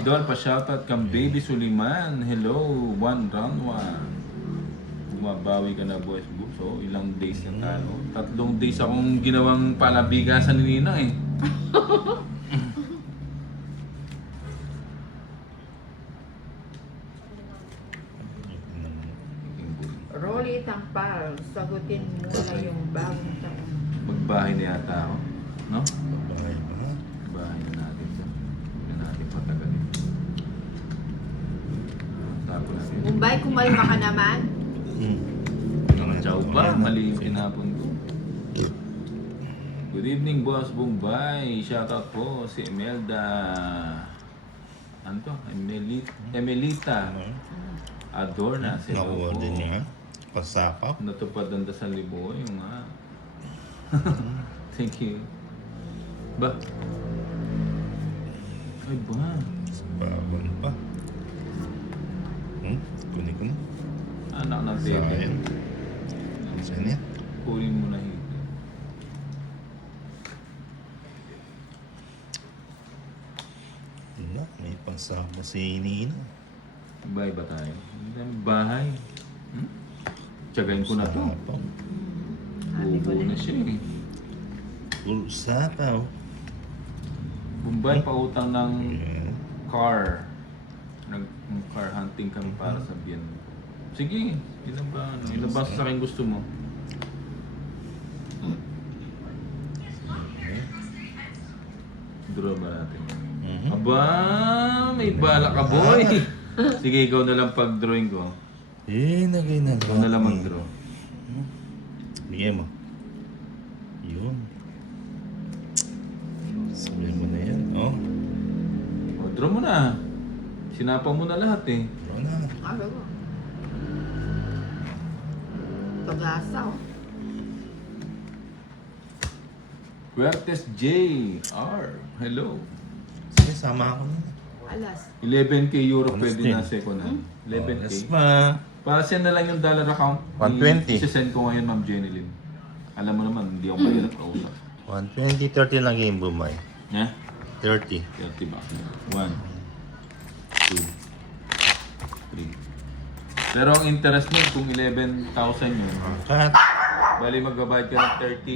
Idol, pa-shoutout kang Baby Suliman. Hello, one round one. Bumabawi ka na, boys. So, ilang days na tayo. 3 days akong ginawang palabigasan ni Ninang eh. Rolly Tampal, sagutin mo na yung bagong taon. Magbahay na yata ako. No? Bahay ba? Bahay na natin ito. Huwag na natin patagalin. Tapos natin. Mumbai, kumalma ka naman. Ciao ba? Mali yung tinapon ko. Good evening, Boss Bombay. Shoutout po si Emelda. Ano to? Emelita. Adorna. Sila Nakuha po. din niya. Pasapap. Natupad ang dasal libo yung nga. Thank you. Ba? Ay ba? Babon pa. Kunin ko na. Anak ng bebe. Sayang. Saan yan? Kunin mo na hito. Wala, may pangsama si Nina. Bahay ba tayo? Hindi tayo bahay. Tsagayin ko na to. Sapaw. Sabi ko Buo na. na siya eh. Puro sapaw. Bombay, pautang ng Yeah. car. Nag-car hunting kami para sa biyan. Sige, ilan ba, ano, ilan ba sa akin gusto mo? Draw ba natin? Aba, may bala ka boy! Sige, ikaw na lang pag-drawing ko. Nagay na Ikaw na lang mag-draw. Bigyan mo. Yun. Sabihin mo na yan. Oh. O, draw mo na. Sinapa mo na lahat eh. Draw na. Sabi ko. Pag-asa, oh. Huertes J. R. Hello. Sige, sama ako na. Alas. 11k euro Alas pwede din. na second hand. 11k. Yes, ma. Pa-send na lang yung dollar account. 120. I-send ko ngayon, Ma'am Jenny Lynn. Alam mo naman, hindi ako mahirap kausap. 120, 30 lang yung bumay. Ha? 30. 30 ba? 1, 2, 3. Pero ang interest mo, kung 11,000 yun, Cut. bali magbabayad ka ng 30